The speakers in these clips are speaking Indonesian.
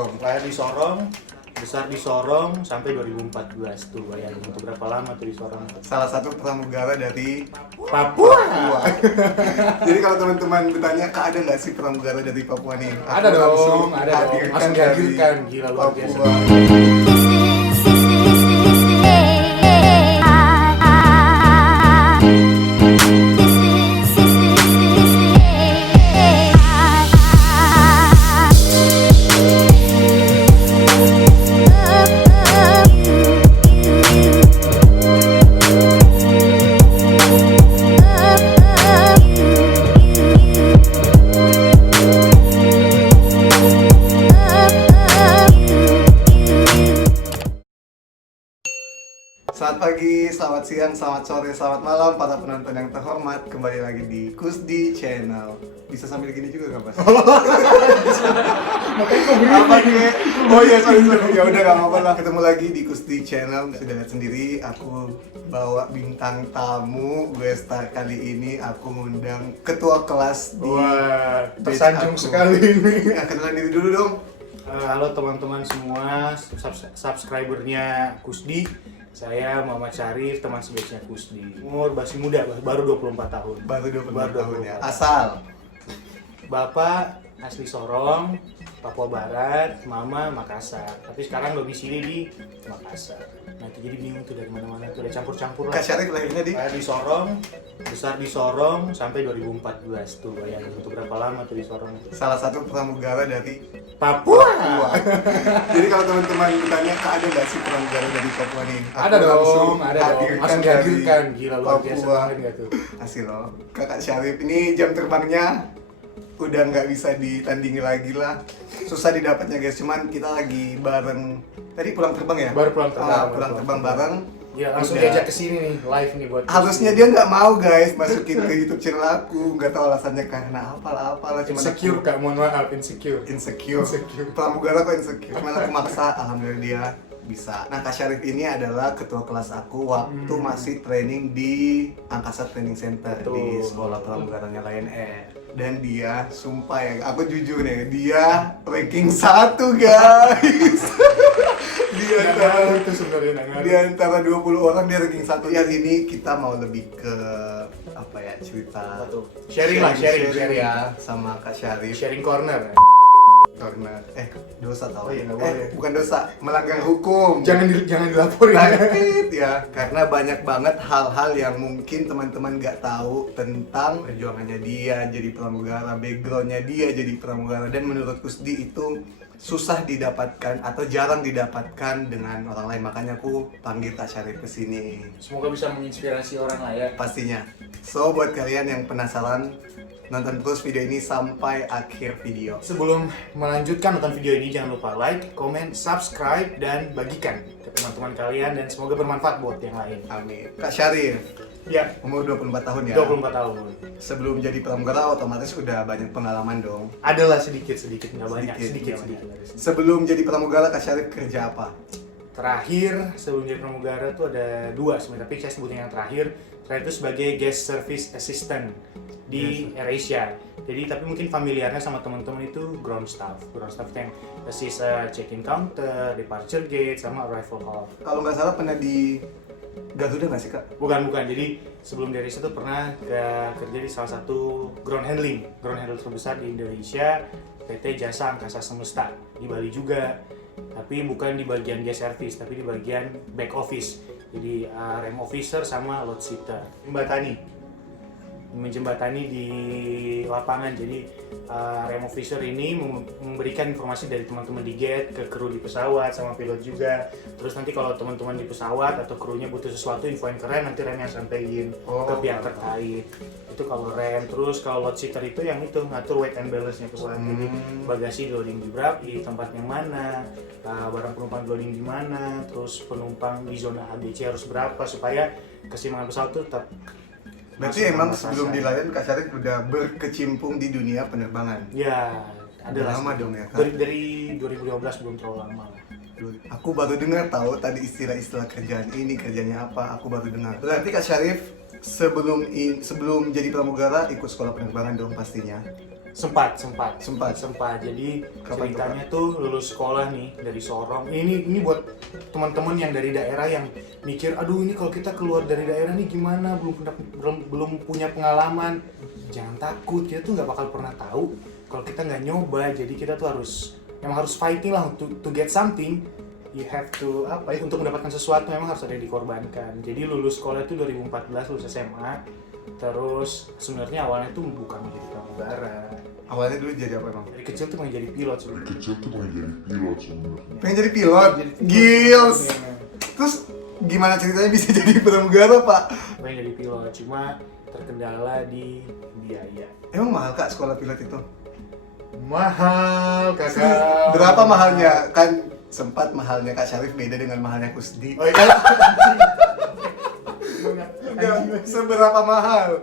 Lahir di Sorong, besar di Sorong sampai 2014 tuh. Bayangin untuk berapa lama tuh di Sorong. Salah satu pramugara dari Papua. Jadi kalau teman-teman bertanya, Kak, ada nggak sih pramugara dari Papua nih? Ada dong, ada dong. hadirkan Langsung dari dihadirkan. Gila, luar biasa. Papua. Selamat pagi, selamat siang, selamat sore, selamat malam para penonton yang terhormat. Kembali lagi di Kusdi Channel. Bisa sambil gini juga nggak, Mas? Makanya kok Apa nih? Oh iya, sorry. Ya udah, nggak apa-apa lah. Ketemu lagi di Kusdi Channel. Sudah lihat sendiri, aku bawa bintang tamu. Gue start kali ini aku ngundang ketua kelas di Wah, batch tersanjung aku. sekali ini. Ya, kenalan diri dulu dong. Halo teman-teman semua, subscribernya Kusdi. Saya Muhammad Syarif, teman sebatchnya Kusdi. Umur masih muda, baru 24 tahun. Baru 24 tahun ya. 24. Asal Bapak asli Sorong, Papua Barat, Mama Makassar. Tapi sekarang domisili di Makassar. Nah itu jadi bingung tuh dari mana-mana tuh, udah campur-campur lah. Kak Syarif lahirnya di Saya di Sorong, besar di Sorong sampai 2014 tuh. Bayangin untuk berapa lama tuh di Sorong. salah satu pramugara dari Papua. Papua. Jadi kalau teman-teman bertanya, Kak, ada nggak sih pramugara dari Papua nih? Ada dong, ada dong. hadirkan Langsung dari dihadirkan. Gila, luar biasa Papua. banget nggak tuh? Asli loh. Kakak Syarif ini jam terbangnya udah nggak bisa ditandingi lagi lah. Susah didapatnya guys, cuman kita lagi bareng. Tadi pulang terbang ya? Baru pulang terbang, baru pulang pulang terbang terbang. bareng. Ya langsung Udah. diajak ke sini nih, live nih buat Harusnya dia nggak mau guys masukin ke YouTube channel aku, nggak tahu alasannya karena apalah cuman insecure aku Kak, mohon maaf, insecure. insecure. Insecure. Pramugara kok insecure, cuman aku maksa, alhamdulillah dia bisa. Nah, Kak Syarif ini adalah ketua kelas aku waktu masih training di Angkasa Training Center di Betul. sekolah pramugaranya Lion Air. Dan dia, sumpah ya, aku jujur ya, dia ranking 1 guys. Di Nggak antara ngaruh itu sebenarnya, nggak ngaruh. di antara 20 orang dia ranking 1. Hari ini kita mau lebih ke apa ya, cerita Apa tuh? Sharing lah, sharing ya sama Kak Syarif. Sharing corner. Karena dosa tau. Oh iya, nggak boleh. Bukan dosa, melanggar hukum. Jangan dilaporin. Takut ya, karena banyak banget hal-hal yang mungkin teman-teman nggak tahu tentang perjuangannya dia jadi pramugara, backgroundnya dia jadi pramugara, dan menurut Kusdi itu susah didapatkan atau jarang didapatkan dengan orang lain. Makanya aku panggil Kak Syarif ke sini Semoga bisa menginspirasi orang lah ya. pastinya. So buat kalian yang penasaran, nonton terus video ini sampai akhir video. Sebelum melanjutkan nonton video ini, jangan lupa like, comment, subscribe, dan bagikan ke teman-teman kalian, dan semoga bermanfaat buat yang lain. Amin. Kak Syarif, Ya, umur 24 tahun ya? 24 tahun. Sebelum jadi pramugara otomatis udah banyak pengalaman dong. Adalah sedikit-sedikit, nggak banyak. Sedikit. Sedikit. Sebelum jadi pramugara, Kak Syarif kerja apa? Terakhir, sebelum jadi pramugara tuh ada dua sebenarnya, tapi saya sebutin yang terakhir. Terakhir itu sebagai guest service assistant di AirAsia. Jadi tapi mungkin familiarnya sama teman-teman itu ground staff. Ground staff yang assist check-in counter, departure gate, sama arrival hall. Kalau nggak salah pernah di Garuda nggak sih, Kak? Bukan. Jadi sebelum dari situ pernah kerja di salah satu ground handling terbesar di Indonesia, PT Jasa Angkasa Semesta di Bali juga. Tapi bukan di bagian guest service, tapi di bagian back office. Jadi rem officer sama load sitter. Menjembatani di lapangan. Jadi rem officer ini memberikan informasi dari teman-teman di gate ke kru di pesawat sama pilot juga. Terus nanti kalau teman-teman di pesawat atau krunya butuh sesuatu infoin ke rem, nanti remnya sampein ke pihak terkait. Itu kalau rem. Terus kalau load sitter itu yang itu ngatur weight and balance-nya pesawat. Jadi bagasi loading di berapa, di tempat yang mana, barang penumpang loading di mana, terus penumpang di zona ABC harus berapa supaya keseimbangan pesawat itu tetap. Berarti emang Masuk sebelum ke di Lion, Kak Syarif udah berkecimpung di dunia penerbangan. Ya, Udah adalah lama dong ya, Kak? dari 2015 belum terlalu lama lah. Aku baru dengar tahu tadi istilah-istilah kerjaan ini, kerjanya apa, aku baru dengar. Berarti Kak Syarif sebelum jadi pramugara ikut sekolah penerbangan dong pastinya. Sempat. Jadi Kapan ceritanya tuh lulus sekolah nih dari Sorong. Ini buat teman-teman yang dari daerah yang mikir, aduh ini kalau kita keluar dari daerah nih gimana? Belum punya pengalaman. Jangan takut, kita tuh nggak bakal pernah tahu kalau kita nggak nyoba. Jadi kita tuh memang harus fighting lah to get something. You have to untuk mendapatkan sesuatu memang harus ada yang dikorbankan. Jadi lulus sekolah itu 2014, lulus SMA. Terus sebenarnya awalnya tuh bukan menjadi pramugara. Awalnya dulu jadi apa emang? Dari kecil tuh pengen jadi pilot sebenarnya. Pengen jadi pilot? Gils! Terus gimana ceritanya bisa jadi pramugara, Pak? Pengen jadi pilot, cuma terkendala di biaya. Emang mahal Kak sekolah pilot itu? Mahal, kakak. Berapa mahalnya? Kan sempat mahalnya Kak Syarif beda dengan mahalnya Kusdi. Oh iya. Seberapa mahal?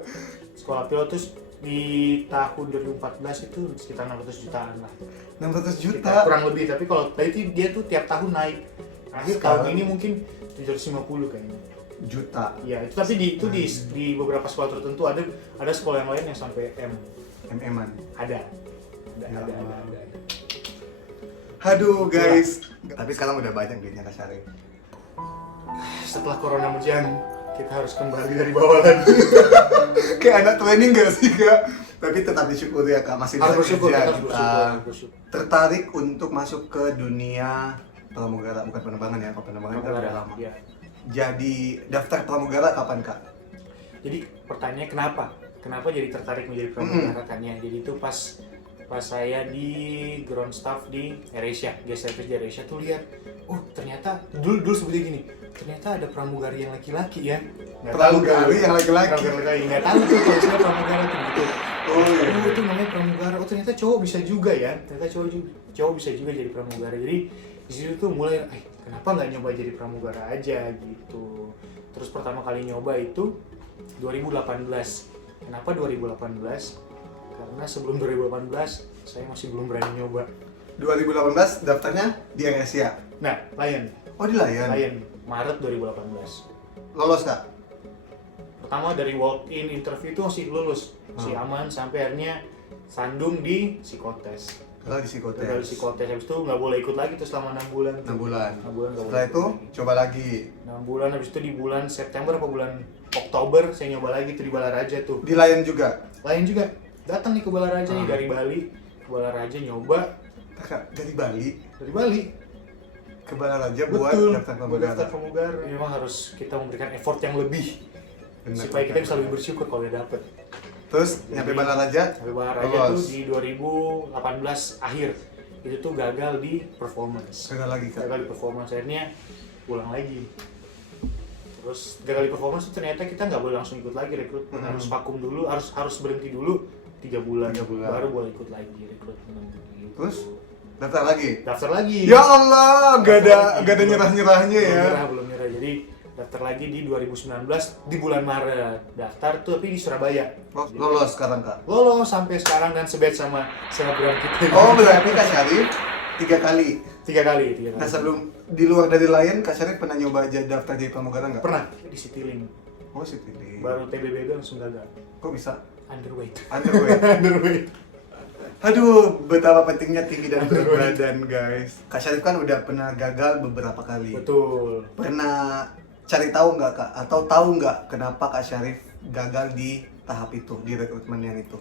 Sekolah pilot tuh di tahun 2014 itu sekitar 600 jutaan lah. 600 juta? Sekitar, kurang lebih, tapi kalau tadi dia tuh tiap tahun naik. Akhir tahun ini mungkin 750 kayaknya. Juta? Iya, itu tapi di beberapa sekolah tertentu ada sekolah yang lain yang sampai MM-an? Ada. Aduh guys, tapi sekarang udah banyak duitnya Kak Syarif. Setelah corona menjang, kita harus kembali dari bawah lagi. Kayak anak training gak sih Kak? Tapi tetap disyukuri ya Kak, masih bisa kerja kita. Tertarik untuk masuk ke dunia pramugara, bukan penerbangan ya, kalau penerbangan kan udah lama. Iya. Jadi daftar pramugara kapan Kak? Jadi pertanyaannya kenapa jadi tertarik menjadi pramugara tanya. Jadi itu pas saya di ground staff di AirAsia, guest service di AirAsia tuh lihat, oh ternyata dulu sebutnya gini, ternyata ada pramugari yang laki-laki ya. Pramugari yang laki-laki? Nggak tahu tuh kalau istilah pramugara tuh gitu. Oh iya. Oh itu namanya pramugara, oh ternyata cowok bisa juga ya, ternyata cowok bisa juga jadi pramugara. Jadi di situ tuh mulai, kenapa nggak nyoba jadi pramugara aja gitu. Terus pertama kali nyoba itu 2018. Kenapa 2018? Karena sebelum 2018 saya masih belum berani nyoba. 2018 daftarnya di AirAsia? Nah, Lion. Oh di Lion? Maret 2018. Lolos Kak? Pertama dari walk-in interview itu masih lulus, masih aman sampai akhirnya sandung di psikotes. Kalau di psikotes? Dari psikotes, habis itu nggak boleh ikut lagi tuh selama 6 bulan. 6 bulan? 6 bulan nggak Setelah boleh itu ikut lagi. coba lagi? 6 bulan, habis itu di bulan September apa bulan Oktober saya nyoba lagi tuh di Balaraja tuh. Di Lion juga? Lion juga. Datang nih ke Balaraja nih dari Bali. Ke Balaraja nyoba. Kak, dari Bali? Dari Bali. Ke Balaraja buat Betul, daftar buat pramugara? daftar pramugara. Memang harus kita memberikan effort yang lebih. Benar, supaya kita benar. bisa lebih bersyukur kalau udah dapet. Terus nyampe Balaraja? Nyampe Balaraja tuh di 2018 akhir. Itu tuh gagal di performance. Gagal lagi Kak? Gagal di performance, akhirnya pulang lagi. Terus gagal di performance itu ternyata kita nggak boleh langsung ikut lagi rekrutmen. Harus vakum dulu, harus berhenti dulu 3 bulan. Baru boleh ikut lagi rekrutmen gitu. Terus daftar lagi? Daftar lagi. Ya Allah, gak ada nyerah-nyerahnya ya? Belum nyerah. Jadi daftar lagi di 2019 di bulan Maret. Daftar tuh tapi di Surabaya. Lolos sekarang Kak? Lolos sampai sekarang dan sebatch sama selebgram kita. Oh berarti Kak Syarif 3 kali? 3 kali. Nah sebelum di luar dari Lion, Kak Syarif pernah nyoba aja daftar jadi pramugara nggak? Pernah di Citylink. Oh Citylink. Baru TBBB langsung gagal. Kok bisa? Underweight. Underweight. Aduh, betapa pentingnya tinggi dan berat badan guys. Kak Syarif kan udah pernah gagal beberapa kali. Betul. Pernah cari tahu nggak Kak? Atau tahu nggak kenapa Kak Syarif gagal di tahap itu, di rekrutmen yang itu?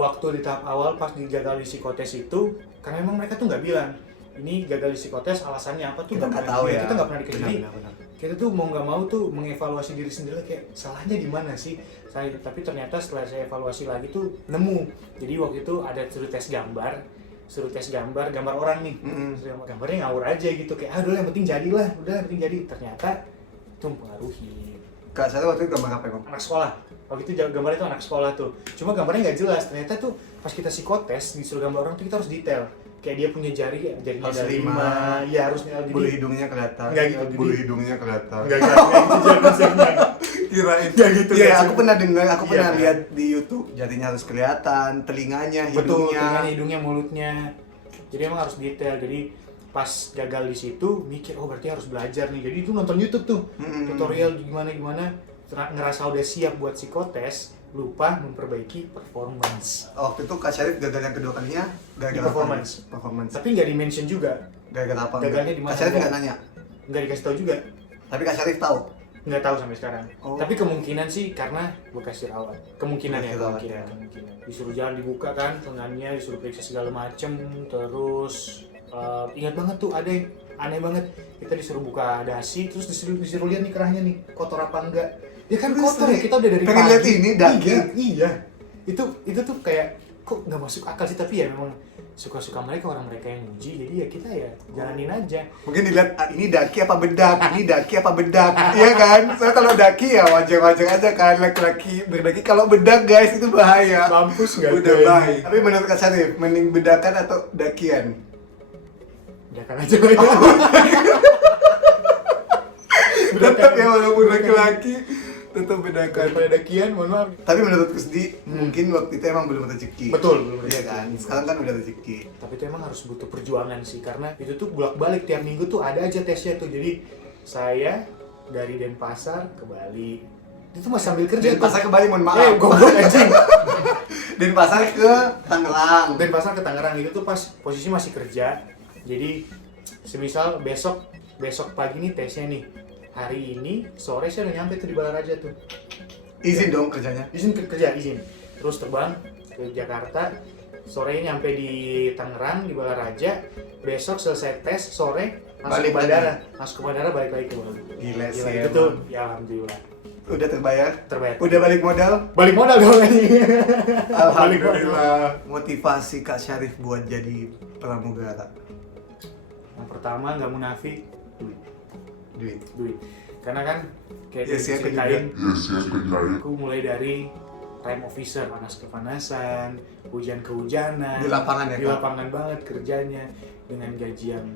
Waktu di tahap awal pas gagal di psikotes itu, karena memang mereka tuh nggak bilang ini gagal di psikotes alasannya apa tuh Kita nggak tahu ya. Kita nggak pernah dikasih. Benar. Kita tuh mau nggak mau tuh mengevaluasi diri sendiri kayak salahnya di mana sih? Tapi ternyata setelah saya evaluasi lagi tuh nemu. Jadi waktu itu ada suruh tes gambar orang nih. Terus gambarnya ngawur aja gitu kayak aduh yang penting jadilah, udah yang penting jadi. Ternyata itu mempengaruhi. Kak Syarif waktu itu gambar apa emang? Anak sekolah. Waktu itu gambarnya itu anak sekolah tuh. Cuma gambarnya nggak jelas. Ternyata tuh pas kita psikotes disuruh gambar orang tuh kita harus detail. Kayak dia punya jarinya Harus ada 5. Iya harusnya jadi. Bulu hidungnya kelihatan. Nggak gitu, Bulu jadi- hidungnya kelihatan. Enggak gitu konsepnya. Kirain. Nggak gitu. Iya, konsepnya. aku pernah dengar, aku Iya, pernah kan? lihat di YouTube. Jarinya harus kelihatan, telinganya, Betul, hidungnya. telinganya, hidungnya, mulutnya. Jadi emang harus detail. Jadi pas gagal di situ mikir oh berarti harus belajar nih. Jadi itu nonton YouTube tuh tutorial gimana ngerasa udah siap buat psikotes lupa memperbaiki performance. Waktu itu Kak Syarif gagal yang kedua kalinya gara-gara Performance. Performance. Tapi nggak di-mention juga, Gara-gara apa? gagalnya di mana? Kak Syarif nggak nanya. nggak dikasih tahu juga, Tapi Kak Syarif tahu. nggak tahu sampai sekarang. Oh. Tapi kemungkinan sih karena bekas dirawat. Kemungkinan ya, Bekas dirawat, kemungkinan. Disuruh jalan dibuka kan lengannya, disuruh periksa segala macem, terus ingat banget tuh ada yang aneh banget. Kita disuruh buka dasi, terus disuruh lihat nih kerahnya nih kotor apa enggak. Ya kan Terus kotor ya, kita udah dari pengen pagi. lihat ini daki. Iya. Itu tuh kayak kok nggak masuk akal sih, tapi ya memang suka-suka mereka, orang mereka yang uji, jadi ya kita ya jalanin aja. Mungkin dilihat ini daki apa bedak, ini daki apa bedak, iya kan? Soalnya kalau daki ya wajar-wajar aja kan, laki-laki berdaki. Kalau bedak guys itu bahaya. Mampus nggak Udah tuh? bahaya. Tapi menurut Kak Syarif, mending bedakan atau dakian? Jangan aja lah ya. Tetap ya walaupun laki-laki tetap bedakan. Daripada dakian, mohon maaf. Tapi menurut Kusdi, mungkin waktu itu emang belum rezeki. Betul, belum Iya rezeki. kan? Sekarang kan udah rezeki. Tapi itu emang harus butuh perjuangan sih, karena itu tuh bolak-balik tiap minggu tuh ada aja tesnya tuh. Jadi saya dari Denpasar ke Bali, itu masih sambil kerja. Denpasar ke Bali, mohon maaf. goblok anjing. Denpasar ke Tangerang. Denpasar ke Tangerang itu tuh pas posisi masih kerja. Jadi semisal besok pagi nih tesnya nih. Hari ini sore saya udah nyampe tuh di Balaraja tuh. Izin dong kerjanya. Izin kerja, izin. Terus terbang ke Jakarta. Sorenya nyampe di Tangerang di Balaraja. Besok selesai tes, sore masuk Balik ke bandara. Masuk ke bandara, balik lagi ke Bali. Gila sih, Itu emang. tuh ya alhamdulillah. Udah terbayar? Terbayar. Udah balik modal? Balik modal dong ini. Alhamdulillah. Motivasi Kak Syarif buat jadi pramugara. Yang pertama nggak munafik, Duit. duit. Karena kan kayak Yes, ya, diceritain, aku mulai dari time officer, panas kepanasan, hujan kehujanan, Di lapangan ya, di Kak? lapangan banget kerjanya dengan gaji yang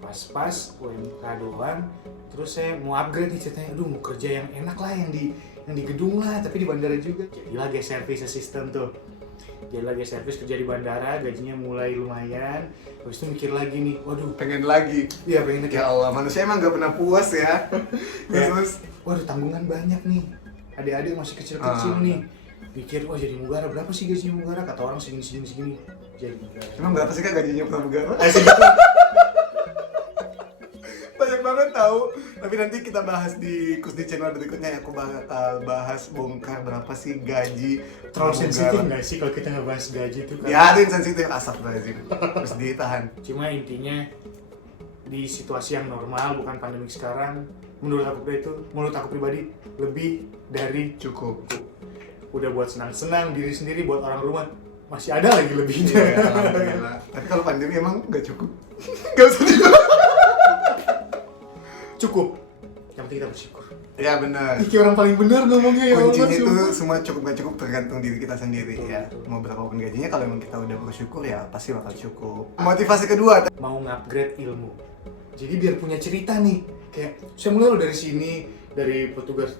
pas-pas, UMK doang. Terus saya mau upgrade nih ceritanya, aduh mau kerja yang enak lah, yang di gedung lah, tapi di bandara juga. Jadilah guest service assistant tuh. Jadilah guest service, kerja di bandara, gajinya mulai lumayan. Habis itu mikir lagi nih, waduh, Pengen lagi. iya pengen Ya Allah, manusia emang gak pernah puas ya. Ya. Terus waduh tanggungan banyak nih, adik-adik masih kecil-kecil Ah. nih. Pikir, wah jadi mugara, berapa sih gaji mugara? Kata orang segini. Jadi mugara. emang berapa sih Kak gajinya pramugara? Segitu. Banyak banget tahu. Tapi nanti kita bahas di Kusdi channel berikutnya ya. Aku bakal bahas bongkar berapa sih gaji Terlalu pramugara. sensitif nggak sih kalau kita ngebahas gaji itu kan? Biarin sensitif, asap lazim. Terus ditahan. Cuma intinya di situasi yang normal, bukan pandemik sekarang, menurut aku pribadi lebih dari Cukup. udah buat senang-senang diri sendiri, buat orang rumah masih ada lagi lebihnya. Iya, alhamdulillah. Tapi kalau pandemi emang gak cukup. Gak usah dibahas. Cukup. Yang penting kita bersyukur. Ya benar. Ih, kayak orang paling benar ngomongnya ya Allah. Kuncinya itu sumpah. semua cukup gak cukup tergantung diri kita sendiri Betul, ya. betul. Mau berapapun gajinya, kalau emang kita udah bersyukur ya pasti bakal cukup. Motivasi kedua, Mau nge-upgrade ilmu. Jadi biar punya cerita nih. Kayak saya mulai loh dari sini, dari petugas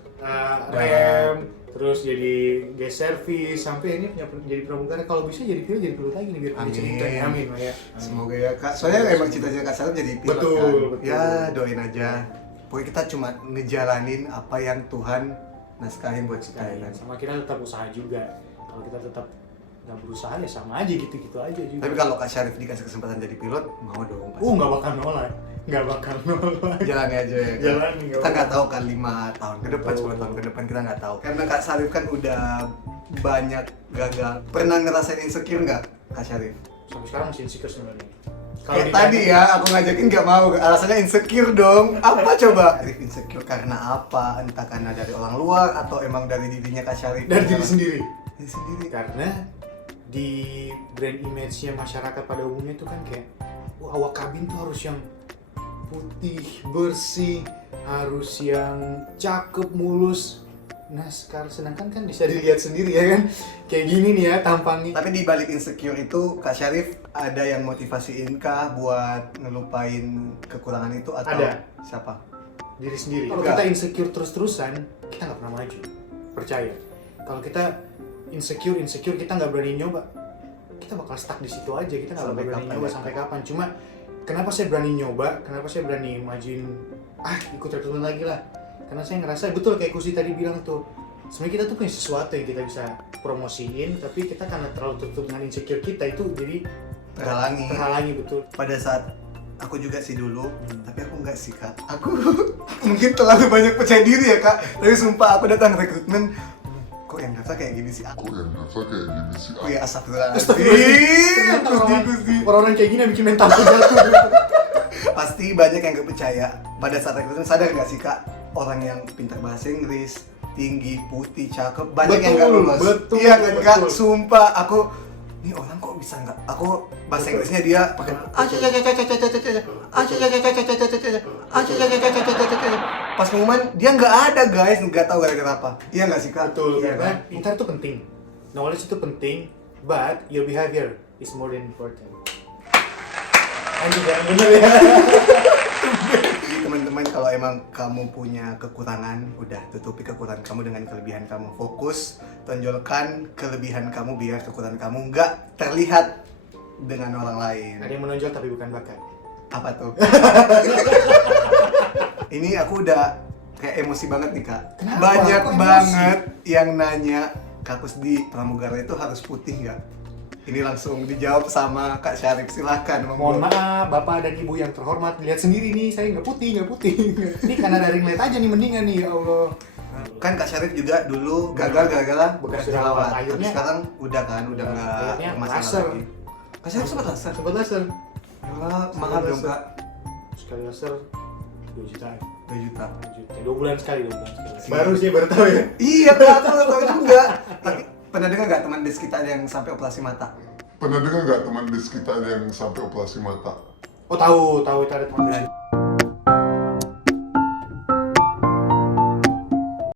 rem, terus jadi guest service, sampai ini punya jadi pramugara. Kalau bisa jadi pilot lagi nih biar punya Amin. cerita nih. Amin, ya. semoga ya Kak. Soalnya emang cita-cita Kak Syarif jadi pilot Betul, kan. betul. Ya doain aja. Pokoknya kita cuma ngejalanin apa yang Tuhan naskahin buat kita ya kan. Sama kita tetap usaha juga. Kalau kita tetap nggak berusaha ya sama aja gitu-gitu aja juga. Tapi kalau Kak Syarif dikasih kesempatan jadi pilot, mau dong pasti. nggak bakal nolak. Nggak bakal nolak. Jalani aja ya kan? Jalani, nggak Kita nggak apa-apa. tahu kan 5 tahun ke depan, Betul. 10 tahun ke depan kita nggak tahu. Karena Kak Syarif kan udah banyak gagal. Pernah ngerasain insecure nggak Kak Syarif? Sampai sekarang masih insecure sebenarnya. Kayak tadi ya, aku ngajakin nggak mau. Alasannya insecure dong. Apa coba? Insecure karena apa? Entah karena dari orang luar atau emang dari dirinya Kak Syarif? dari diri sendiri. Diri sendiri. Karena di brand image-nya masyarakat pada umumnya itu kan kayak wah, awak kabin tuh harus yang putih, bersih, harus yang cakep, mulus. Nah sekarang sedangkan kan bisa dilihat sendiri ya kan, kayak gini nih ya tampangnya. Tapi di balik insecure itu Kak Syarif ada yang motivasiin kah buat ngelupain kekurangan itu atau Ada. siapa? Diri sendiri. Kalau Enggak. kita insecure terus-terusan, kita nggak pernah maju. Percaya. Kalau kita insecure kita nggak berani nyoba, kita bakal stuck di situ aja. Kita nggak Sampai berani kapan nyoba ya? sampai kapan. Cuma kenapa saya berani nyoba? Kenapa saya berani majuin? Ikut rekrutmen lagi lah. Karena saya ngerasa betul kayak Kusi tadi bilang tuh, sebenarnya kita tuh punya sesuatu yang kita bisa promosiin, tapi kita karena terlalu tutup dengan insecure kita itu jadi terhalangi betul. Pada saat aku juga sih dulu, tapi aku enggak sih kak. Aku mungkin terlalu banyak percaya diri ya kak. Tapi sumpah aku datang rekrutmen, kok yang daftar kayak gini sih? Aku ya astagfirullahaladzim. Gusti. Orang-orang kayak gini yang bikin mental aku jatuh. Pasti banyak yang gak percaya. Pada saat rekrutmen sadar gak sih kak? Orang yang pintar bahasa Inggris, tinggi, putih, cakep, banyak yang gak lulus. Betul, iya kan kak? betul. Sumpah aku, ini orang kok bisa nggak? Aku bahasa Inggrisnya dia pakai pas pengumuman dia nggak ada guys, nggak tahu gara-gara apa. Iya nggak sih kak? Betul, Iya, karena kan? pintar itu penting, knowledge itu penting, but your behavior is more than important. Anjir yang bener ya. Jadi teman-teman kalau emang kamu punya kekurangan, udah tutupi kekurangan kamu dengan kelebihan kamu. Fokus, tonjolkan kelebihan kamu biar kekurangan kamu nggak terlihat dengan orang lain. Ada yang menonjol tapi bukan bakat. Apa tuh? Ini aku udah kayak emosi banget nih kak. Kenapa? Banyak Kok emosi? banget yang nanya Kak Kusdi, pramugara itu harus putih nggak? Ini langsung dijawab sama Kak Syarif, silahkan. Mohon maaf Bapak dan Ibu yang terhormat, lihat sendiri nih saya nggak putih. Ini karena dari ngeliat aja nih mendingan nih, ya Allah. Kan Kak Syarif juga dulu gagal gara-gara Bekas jerawat. jerawat. Tapi sekarang udah kan, udah nggak akhirnya masalah laser. lagi. Kak Syarif sempat laser? Sempat laser. Yalah, mahal dong laser. Kak. Sekali laser 2 juta. 2 juta. 2 bulan sekali. Baru tahu ya. Iya Kak, aku nggak tahu juga. Tapi pernah dengar nggak teman des kita ada yang sampai operasi mata? Pernah dengar nggak teman des kita ada yang sampai operasi mata? Oh tahu itu ada teman.